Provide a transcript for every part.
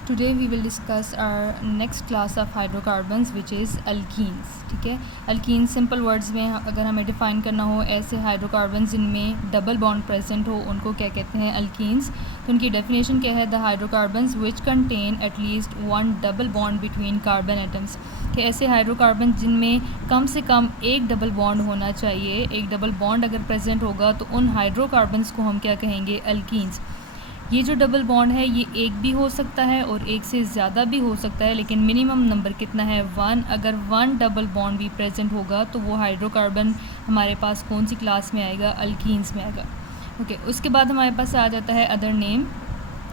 Today we will discuss our next class of hydrocarbons which is alkenes. ठीक है, alkenes simple words में अगर हमें डिफ़ाइन करना हो, ऐसे हाइड्रोकार्बन्स जिनमें डबल बॉन्ड प्रेजेंट हो उनको क्या कहते हैं, alkenes. तो उनकी डेफिनेशन क्या है, the hydrocarbons which contain at least one double bond between carbon atoms. कि ऐसे हाइड्रोकार्बन जिनमें कम से कम एक डबल बॉन्ड होना चाहिए. एक डबल बॉन्ड अगर प्रेजेंट होगा तो उन हाइड्रोकार्बन्स को हम क्या कहेंगे, alkenes. ये जो डबल बॉन्ड है ये एक भी हो सकता है और एक से ज़्यादा भी हो सकता है, लेकिन मिनिमम नंबर कितना है, वन. अगर वन डबल बॉन्ड भी प्रेजेंट होगा तो वो हाइड्रोकार्बन हमारे पास कौन सी क्लास में आएगा, अल्कीन्स में आएगा. ओके, उसके बाद हमारे पास आ जाता है अदर नेम.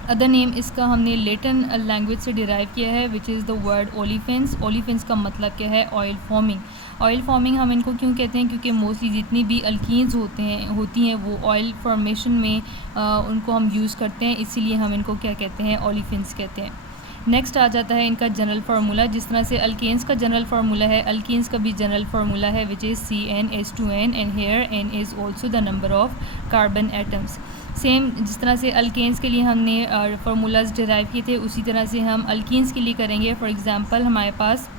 अदर नेम इसका हमने लेटिन लैंग्वेज से डिराइव किया है विच इज़ द वर्ड ओलिफेंस. ओलिफेंस का मतलब क्या है, ऑयल फॉर्मिंग. ऑयल फॉर्मिंग हम इनको क्यों कहते हैं, क्योंकि मोस्टली जितनी भी अल्कीन्स होती हैं वो ऑयल फॉर्मेशन में उनको हम यूज़ करते हैं, इसीलिए हम इनको क्या कहते हैं, ओलिफेंस कहते हैं. नेक्स्ट आ जाता है इनका जनरल फार्मूला. जिस तरह से अल्केन्स का जनरल फार्मूला है, अल्कीन्स का भी जनरल फार्मूला है which is CnH2n and here n is also the number of carbon atoms. Same जिस तरह से अल्केन्स के लिए हमने फार्मूलाज डिराइव किए थे, उसी तरह से हम अल्कीन्स के लिए करेंगे. फॉर एग्ज़ाम्पल हमारे पास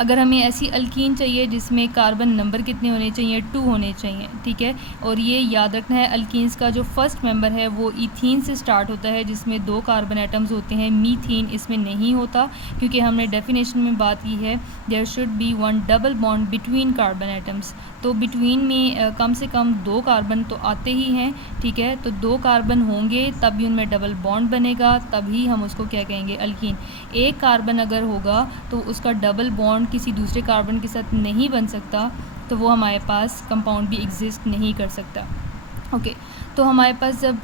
अगर हमें ऐसी अल्कीन चाहिए जिसमें कार्बन नंबर कितने होने चाहिए, 2 होने चाहिए. ठीक है, और ये याद रखना है अल्कीन्स का जो फर्स्ट मेंबर है वो इथीन से स्टार्ट होता है जिसमें 2 कार्बन एटम्स होते हैं. मीथीन इसमें नहीं होता क्योंकि हमने डेफिनेशन में बात की है there should be one double bond between carbon atoms. तो बिटवीन में कम से कम 2 कार्बन तो आते ही हैं. ठीक है, तो 2 कार्बन होंगे तभी उनमें डबल बॉन्ड बनेगा, तभी हम उसको क्या कहेंगे, अल्कीन. एक कार्बन अगर होगा तो उसका डबल बॉन्ड किसी दूसरे कार्बन के साथ नहीं बन सकता, तो वो हमारे पास कंपाउंड भी एग्जिस्ट नहीं कर सकता. ओके, तो हमारे पास जब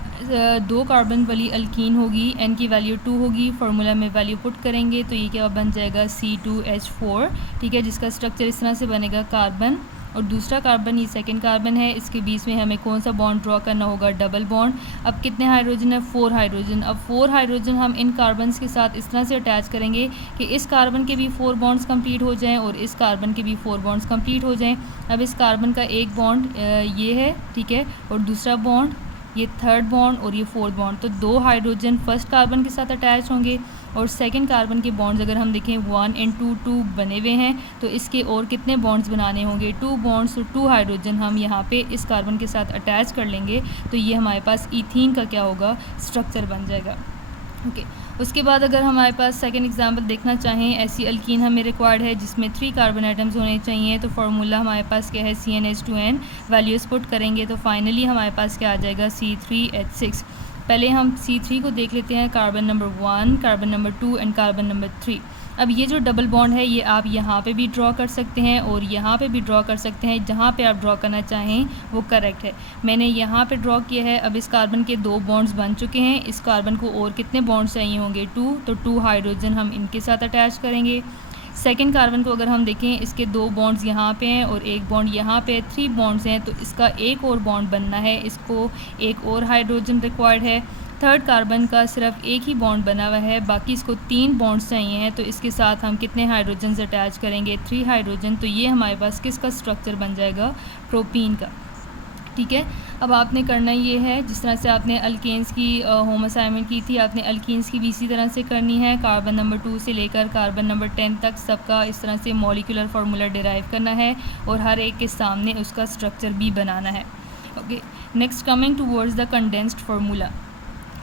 2 कार्बन वाली अल्कीन होगी, n की वैल्यू 2 होगी, फार्मूला में वैल्यू पुट करेंगे तो ये क्या बन जाएगा, C2H4. ठीक है, जिसका स्ट्रक्चर इस तरह से बनेगा, कार्बन और दूसरा कार्बन, ये सेकंड कार्बन है, इसके बीच में हमें कौन सा बॉन्ड ड्रॉ करना होगा, डबल बॉन्ड. अब कितने हाइड्रोजन है, 4 हाइड्रोजन. अब 4 हाइड्रोजन हम इन कार्बन्स के साथ इस तरह से अटैच करेंगे कि इस कार्बन के भी 4 बॉन्ड्स कंप्लीट हो जाएं और इस कार्बन के भी 4 बॉन्ड्स कंप्लीट हो जाएं. अब इस कार्बन का एक बॉन्ड ये है, ठीक है, और दूसरा बॉन्ड ये थर्ड बॉन्ड और ये फोर्थ बॉन्ड. तो 2 हाइड्रोजन फर्स्ट कार्बन के साथ अटैच होंगे और सेकंड कार्बन के बॉन्ड्स अगर हम देखें 1 and 2 2 बने हुए हैं, तो इसके और कितने बॉन्ड्स बनाने होंगे, 2 बॉन्ड्स. तो 2 हाइड्रोजन हम यहाँ पे इस कार्बन के साथ अटैच कर लेंगे तो ये हमारे पास ईथीन का क्या होगा, स्ट्रक्चर बन जाएगा. ओके, उसके बाद अगर हमारे पास सेकंड एग्जांपल देखना चाहें, ऐसी अल्कीन हमें रिक्वायर्ड है जिसमें 3 कार्बन एटम्स होने चाहिए. तो फार्मूला हमारे पास क्या है, CnH2n. वैल्यूज़ पुट करेंगे तो फाइनली हमारे पास क्या आ जाएगा, C3H6. पहले हम C3 को देख लेते हैं, carbon number 1, carbon number 2 and carbon number 3. अब ये जो डबल बॉन्ड है ये आप यहाँ पे भी ड्रॉ कर सकते हैं और यहाँ पे भी ड्रॉ कर सकते हैं. जहाँ पे आप ड्रॉ करना चाहें वो करेक्ट है. मैंने यहाँ पे ड्रॉ किया है. अब इस कार्बन के 2 बॉन्ड्स बन चुके हैं. इस कार्बन को और कितने बॉन्ड्स चाहिए होंगे, 2. तो 2 हाइड्रोजन हम इनके साथ अटैच करेंगे. सेकेंड कार्बन को अगर हम देखें, इसके 2 बॉन्ड्स यहाँ पे हैं और एक बॉन्ड यहाँ पे, 3 बॉन्ड्स हैं. तो इसका एक और बॉन्ड बनना है, इसको एक और हाइड्रोजन रिक्वायर्ड है. थर्ड कार्बन का सिर्फ एक ही बॉन्ड बना हुआ है, बाकी इसको 3 बॉन्ड्स चाहिए हैं. तो इसके साथ हम कितने हाइड्रोजन अटैच करेंगे, 3 हाइड्रोजन. तो ये हमारे पास किसका स्ट्रक्चर बन जाएगा, प्रोपीन का. ठीक है, अब आपने करना ये है, जिस तरह से आपने अल्केन्स की होम असाइनमेंट की थी, आपने अल्कीन्स की भी इसी तरह से करनी है. कार्बन नंबर 2 से लेकर कार्बन नंबर 10 तक सबका इस तरह से मॉलिक्यूलर फार्मूला डिराइव करना है और हर एक के सामने उसका स्ट्रक्चर भी बनाना है. Okay, next coming towards the condensed formula.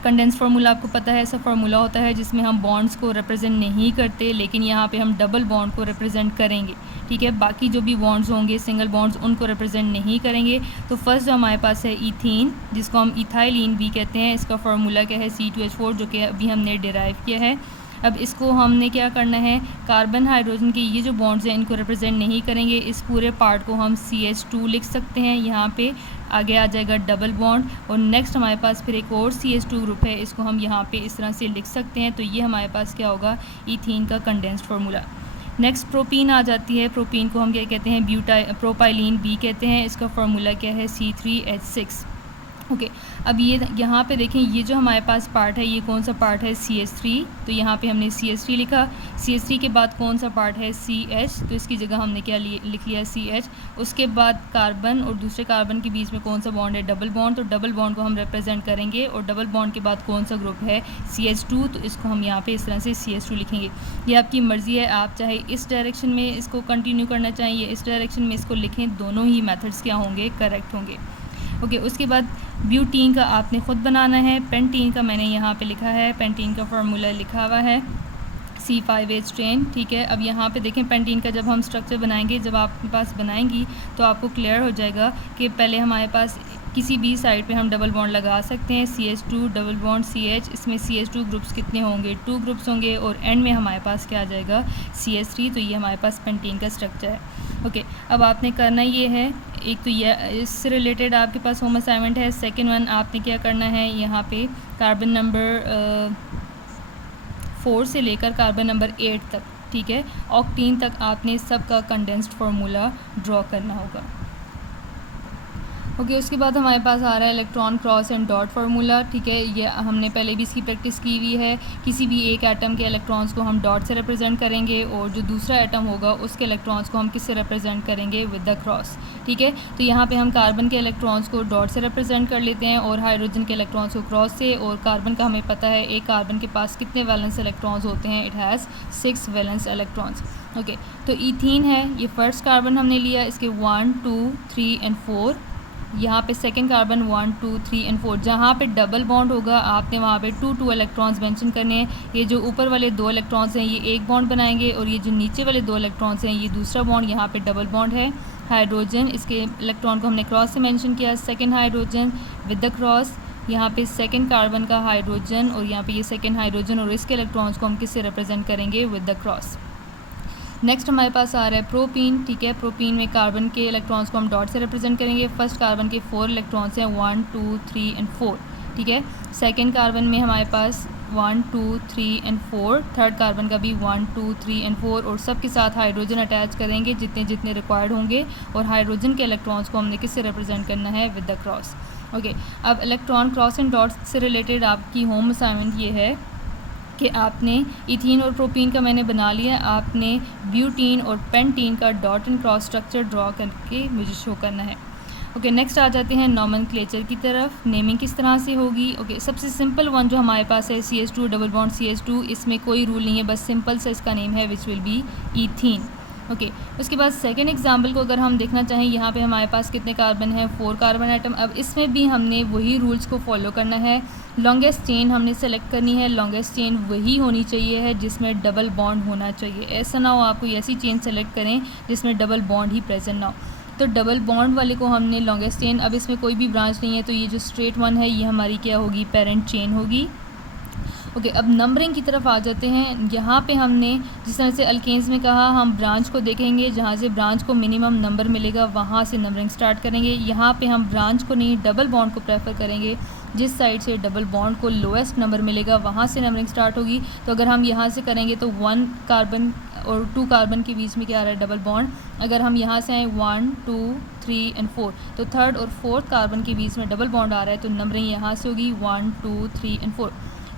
Condense formula आपको पता है, ऐसा फार्मूला होता है जिसमें हम बॉन्ड्स को रिप्रेजेंट नहीं करते, लेकिन यहाँ पे हम डबल बॉन्ड को रिप्रेजेंट करेंगे. ठीक है, बाकी जो भी बॉन्ड्स होंगे, सिंगल बॉन्ड्स, उनको रिप्रेजेंट नहीं करेंगे. तो फर्स्ट जो हमारे पास है इथीन, जिसको हम इथाइलिन भी कहते हैं. इसका फार्मूला क्या है, C2H4, जो कि अभी हमने डिराइव किया है. अब इसको हमने क्या करना है, कार्बन हाइड्रोजन के ये जो बॉन्ड्स हैं इनको रिप्रेजेंट नहीं करेंगे. इस पूरे पार्ट को हम CH2 लिख सकते हैं. यहाँ पे आगे आ जाएगा डबल बॉन्ड और नेक्स्ट हमारे पास फिर एक और CH2 ग्रुप है, इसको हम यहाँ पे इस तरह से लिख सकते हैं. तो ये हमारे पास क्या होगा, इथीन का कंडेंस्ड फार्मूला. नेक्स्ट प्रोपीन आ जाती है. प्रोपीन को हम क्या कहते हैं, प्रोपाइलिन भी कहते हैं. इसका फार्मूला क्या है, C3H6. ओके, अब ये यहाँ पे देखें, ये जो हमारे पास पार्ट है ये कौन सा पार्ट है, CH3, तो यहाँ पे हमने CH3 लिखा। CH3 के बाद कौन सा पार्ट है, CH, तो इसकी जगह हमने क्या लिख लिया, CH। उसके बाद कार्बन और दूसरे कार्बन के बीच में कौन सा बॉन्ड है, डबल बॉन्ड, तो डबल बॉन्ड को हम रिप्रेजेंट करेंगे। और डबल बॉन्ड के बाद कौन सा ग्रुप है, CH2, तो इसको हम यहाँ पे इस तरह से CH2 लिखेंगे। ये आपकी मर्ज़ी है, आप चाहे इस डायरेक्शन में इसको कंटिन्यू करना चाहिए, इस डायरेक्शन में इसको लिखें, दोनों ही मेथड्स क्या होंगे, करेक्ट होंगे। ओके, उसके बाद ब्यूटीन का आपने ख़ुद बनाना है। पेंटीन का मैंने यहाँ पे लिखा है, पेंटीन का फार्मूला लिखा हुआ है C5H टेन, ठीक है। अब यहाँ पे देखें पेंटीन का जब हम स्ट्रक्चर बनाएंगे, जब आपके पास बनाएंगी तो आपको क्लियर हो जाएगा कि पहले हमारे पास किसी भी साइड पे हम डबल बॉन्ड लगा सकते हैं, CH2 डबल बॉन्ड CH, इसमें CH2 ग्रुप्स कितने होंगे, 2 ग्रुप्स होंगे, और एंड में हमारे पास क्या आ जाएगा, CH3, तो ये हमारे पास पेंटीन का स्ट्रक्चर है। ओके, अब आपने करना ये है, एक तो ये इससे रिलेटेड आपके पास होम असाइनमेंट है। सेकेंड वन आपने क्या करना है, यहाँ पे कार्बन नंबर 4 से लेकर कार्बन नंबर 8 तक, ठीक है, ऑक्टीन तक आपने सबका कंडेंस्ड फार्मूला ड्रॉ करना होगा। ओके, उसके बाद हमारे पास आ रहा है electron cross and dot formula, ठीक है। ये हमने पहले भी इसकी प्रैक्टिस की हुई है। किसी भी एक एटम के इलेक्ट्रॉन्स को हम डॉट से रिप्रेजेंट करेंगे, और जो दूसरा एटम होगा उसके इलेक्ट्रॉन्स को हम किससे रिप्रेजेंट करेंगे, विद द क्रॉस, ठीक है। तो यहाँ पे हम कार्बन के इलेक्ट्रॉन्स को डॉट से रिप्रेजेंट कर लेते हैं, और हाइड्रोजन के इलेक्ट्रॉन्स को क्रॉस से। और कार्बन का हमें पता है एक कार्बन के पास कितने वैलेंस इलेक्ट्रॉन्स होते हैं, it has 6 valence electrons. Okay, तो ईथीन है, ये फर्स्ट कार्बन हमने लिया, इसके 1 2 3 एंड 4, यहाँ पे सेकंड कार्बन 1 2 3 एंड 4, जहाँ पे डबल बॉन्ड होगा आपने वहाँ पे 2 2 इलेक्ट्रॉन्स मेंशन करने हैं। ये जो ऊपर वाले 2 इलेक्ट्रॉन्स हैं ये एक बॉन्ड बनाएंगे, और ये जो नीचे वाले 2 इलेक्ट्रॉन्स हैं ये दूसरा बॉन्ड, यहाँ पे डबल बॉन्ड है। हाइड्रोजन, इसके इलेक्ट्रॉन को हमने क्रॉस से मेंशन किया, second hydrogen with the cross, यहाँ पे सेकेंड कार्बन का हाइड्रोजन, और यहाँ पे ये सेकेंड हाइड्रोजन, और इसके इलेक्ट्रॉन्स को हम किससे रिप्रेजेंट करेंगे, विद द क्रॉस। नेक्स्ट हमारे पास आ रहा है प्रोपीन, ठीक है। प्रोपीन में कार्बन के इलेक्ट्रॉन्स को हम डॉट से रिप्रेजेंट करेंगे। फर्स्ट कार्बन के 4 इलेक्ट्रॉन्स हैं, 1 2 3 एंड 4, ठीक है। सेकंड कार्बन में हमारे पास 1 2 3 एंड 4, थर्ड कार्बन का भी 1 2 3 एंड 4, और सबके साथ हाइड्रोजन अटैच करेंगे जितने जितने रिक्वायर्ड होंगे, और हाइड्रोजन के इलेक्ट्रॉन्स को हमने किससे रिप्रेजेंट करना है, विद द क्रॉस। ओके, अब इलेक्ट्रॉन क्रॉस एंड डॉट से रिलेटेड आपकी होम असाइनमेंट ये है कि आपने इथीन और प्रोपीन का मैंने बना लिया, आपने ब्यूटीन और पेंटीन का dot and cross structure draw करके मुझे शो करना है। ओके, नेक्स्ट आ जाते हैं नॉमेनक्लेचर की तरफ। नेमिंग किस तरह से होगी। ओके, सबसे सिंपल वन जो हमारे पास है CH2 डबल बॉन्ड CH2, इसमें कोई रूल नहीं है, बस सिंपल से इसका नेम है which will be ethene. Okay, उसके बाद सेकेंड एग्जाम्पल को अगर हम देखना चाहें, यहाँ पे हमारे पास कितने कार्बन है, 4 कार्बन आइटम। अब इसमें भी हमने वही रूल्स को फॉलो करना है। लॉन्गेस्ट चेन हमने सेलेक्ट करनी है, लॉन्गेस्ट चेन वही होनी चाहिए है जिसमें डबल बॉन्ड होना चाहिए। ऐसा ना हो आप कोई ऐसी चेन सेलेक्ट करें जिसमें डबल बॉन्ड ही प्रेजेंट ना हो। तो डबल बॉन्ड वाले को हमने लॉन्गेस्ट चेन, अब इसमें कोई भी ब्रांच नहीं है, तो ये जो स्ट्रेट वन है ये हमारी क्या होगी, पेरेंट चेन होगी। ओके, अब नंबरिंग की तरफ आ जाते हैं। यहाँ पे हमने जिस तरह से अल्केन्स में कहा, हम ब्रांच को देखेंगे, जहाँ से ब्रांच को मिनिमम नंबर मिलेगा वहाँ से नंबरिंग स्टार्ट करेंगे। यहाँ पे हम ब्रांच को नहीं, डबल बॉन्ड को प्रेफर करेंगे। जिस साइड से डबल बॉन्ड को लोएस्ट नंबर मिलेगा वहाँ से नंबरिंग स्टार्ट होगी। तो अगर हम यहाँ से करेंगे तो 1 कार्बन और 2 कार्बन के बीच में क्या आ रहा है, डबल बॉन्ड। अगर हम यहाँ से आए 1 2 3 एंड 4, तो थर्ड और फोर्थ कार्बन के बीच में डबल बॉन्ड आ रहा है, तो नंबरिंग यहाँ से होगी 1 2 3 एंड 4।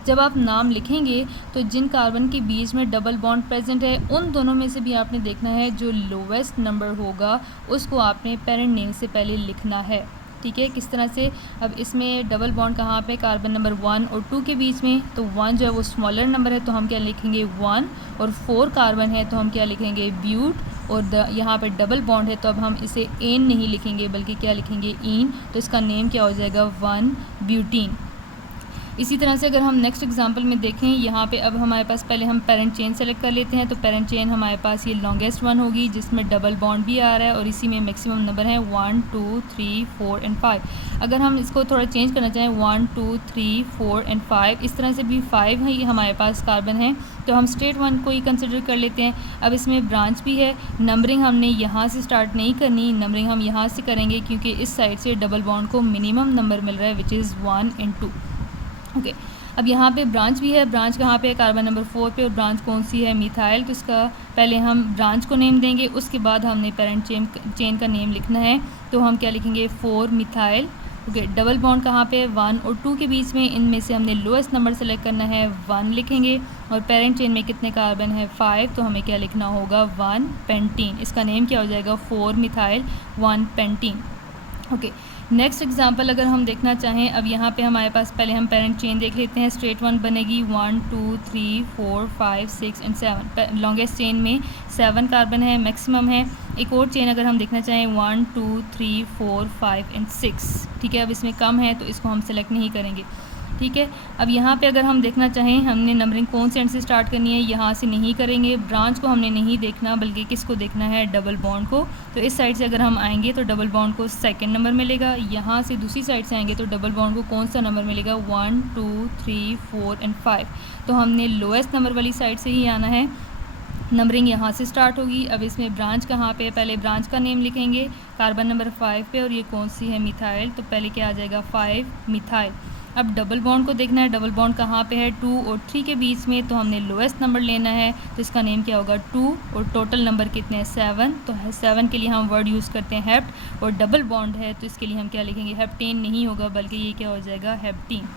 जब आप नाम लिखेंगे तो जिन कार्बन के बीच में डबल बॉन्ड प्रेजेंट है उन दोनों में से भी आपने देखना है जो लोवेस्ट नंबर होगा उसको आपने पेरेंट नेम से पहले लिखना है, ठीक है। किस तरह से, अब इसमें डबल बॉन्ड कहाँ पे, कार्बन नंबर 1 और 2 के बीच में, तो 1 जो है वो स्मॉलर नंबर है तो हम क्या लिखेंगे 1, और 4 कार्बन है तो हम क्या लिखेंगे ब्यूट, और यहाँ पे डबल बॉन्ड है तो अब हम इसे एन नहीं लिखेंगे बल्कि क्या लिखेंगे इन, तो इसका नेम क्या हो जाएगा 1 ब्यूटीन। इसी तरह से अगर हम नेक्स्ट एग्जांपल में देखें, यहाँ पे अब हमारे पास पहले हम पेरेंट चेन सेलेक्ट कर लेते हैं, तो पेरेंट चेन हमारे पास ये लॉन्गेस्ट वन होगी जिसमें डबल बॉन्ड भी आ रहा है और इसी में मैक्सिमम नंबर है 1 2 3 4 एंड 5। अगर हम इसको थोड़ा चेंज करना चाहें 1 2 3 4 एंड 5, इस तरह से भी 5 ही हमारे पास कार्बन है, तो हम स्ट्रेट वन को ही कंसिडर कर लेते हैं। अब इसमें ब्रांच भी है, नंबरिंग हमने यहाँ से स्टार्ट नहीं करनी, नंबरिंग हम यहाँ से करेंगे क्योंकि इस साइड से डबल बॉन्ड को मिनिमम नंबर मिल रहा है विच इज़ 1 एंड 2। ओके, अब यहाँ पे ब्रांच भी है, ब्रांच कहाँ पे है, कार्बन नंबर 4 पे, और ब्रांच कौन सी है, मिथाइल। तो इसका पहले हम ब्रांच को नेम देंगे, उसके बाद हमने पेरेंट चेन का नेम लिखना है, तो हम क्या लिखेंगे 4 मिथाइल। ओके, डबल बॉन्ड कहाँ पे है? 1 और 2 के बीच में, इनमें से हमने लोएस्ट नंबर सेलेक्ट करना है, 1 लिखेंगे। और पेरेंट चेन में कितने कार्बन है? 5, तो हमें क्या लिखना होगा? 1 पेंटीन। इसका नेम क्या हो जाएगा? 4 methyl 1 pentene. Okay, next example अगर हम देखना चाहें, अब यहाँ पे हमारे पास पहले हम पेरेंट चेन देख लेते हैं। स्ट्रेट वन बनेगी 1 2 3 4 5 6 एंड 7। लॉन्गेस्ट चेन में 7 कार्बन है, मैक्सिमम है। एक और चेन अगर हम देखना चाहें 1 2 3 4 5 एंड 6, ठीक है। अब इसमें कम है तो इसको हम सेलेक्ट नहीं करेंगे, ठीक है। अब यहाँ पे अगर हम देखना चाहें, हमने नंबरिंग कौन से एंड से स्टार्ट करनी है, यहाँ से नहीं करेंगे। ब्रांच को हमने नहीं देखना, बल्कि किसको देखना है? डबल बॉन्ड को। तो इस साइड से अगर हम आएंगे तो डबल बॉन्ड को सेकंड नंबर मिलेगा। यहाँ से दूसरी साइड से आएंगे तो डबल बॉन्ड को कौन सा नंबर मिलेगा? 1 2 3 4 एंड 5। तो हमने लोएस्ट नंबर वाली साइड से ही आना है। नंबरिंग यहाँ से स्टार्ट होगी। अब इसमें ब्रांच कहाँ पे है? पहले ब्रांच का नेम लिखेंगे कार्बन नंबर 5 पे, और ये कौन सी है? मिथाइल। तो पहले क्या आ जाएगा? 5 मिथाइल। अब डबल बॉन्ड को देखना है, डबल बॉन्ड कहाँ पे है? 2 और 3 के बीच में, तो हमने लोएस्ट नंबर लेना है। तो इसका नेम क्या होगा? 2। और टोटल नंबर कितने हैं? 7। तो 7 के लिए हम वर्ड यूज़ करते हैं हेप्ट, और डबल बॉन्ड है तो इसके लिए हम क्या लिखेंगे? हेप्टेन नहीं होगा, बल्कि ये क्या हो जाएगा? हेप्टीन।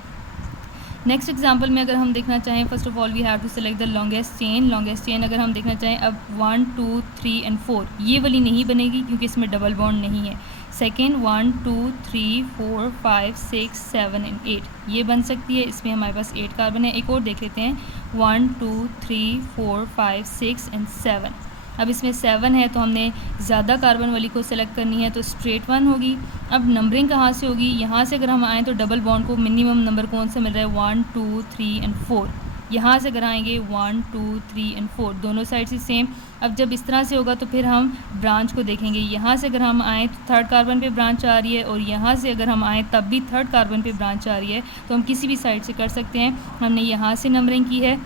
नेक्स्ट एग्जांपल में अगर हम देखना चाहें, first of all we have to select the longest chain. Longest chain अगर हम देखना चाहें, अब 1 2 3 एंड 4 ये वाली नहीं बनेगी क्योंकि इसमें डबल बॉन्ड नहीं है। सेकेंड 1 2 3 4 5 6 7 एंड 8 ये बन सकती है। इसमें हमारे पास 8 कार्बन है। एक और देख लेते हैं 1 2 3 4 5 6 एंड 7। अब इसमें 7 है तो हमने ज़्यादा कार्बन वाली को सेलेक्ट करनी है, तो स्ट्रेट वन होगी। अब नंबरिंग कहाँ से होगी? यहाँ से अगर हम आएँ तो डबल बॉन्ड को मिनिमम नंबर कौन सा मिल रहा है? 1 2 3 एंड 4। यहाँ से अगर आएंगे 1 2 3 एंड 4, दोनों साइड से सेम। अब जब इस तरह से होगा तो फिर हम ब्रांच को देखेंगे। यहाँ से अगर हम आएँ तो थर्ड कार्बन पे ब्रांच आ रही है, और यहाँ से अगर हम आएँ तब भी थर्ड कार्बन पे ब्रांच आ रही है, तो हम किसी भी साइड से कर सकते हैं। हमने यहाँ से नंबरिंग की है।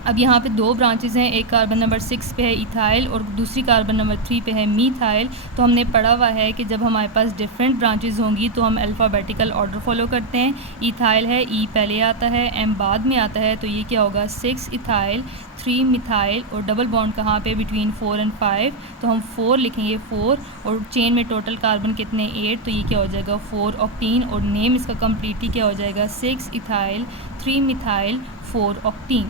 अब यहाँ पे 2 ब्रांचेस हैं, एक कार्बन नंबर 6 पे है इथाइल और दूसरी कार्बन नंबर 3 पे है मीथाइल। तो हमने पढ़ा हुआ है कि जब हमारे पास डिफरेंट ब्रांचेस होंगी तो हम अल्फ़ाबेटिकल ऑर्डर फॉलो करते हैं। इथाइल है, ई पहले आता है, एम बाद में आता है, तो ये क्या होगा? 6 इथाइल 3 मिथाइल। और डबल बॉन्ड कहाँ पे? बिटवीन 4 एंड 5, तो हम 4 लिखेंगे 4। और चेन में टोटल कार्बन कितने? 8, तो ये क्या हो जाएगा? 4 ऑक्टीन। और नेम इसका कम्प्लीटली क्या हो जाएगा? 6 इथाइल 3 मिथाइल 4 ऑक्टीन।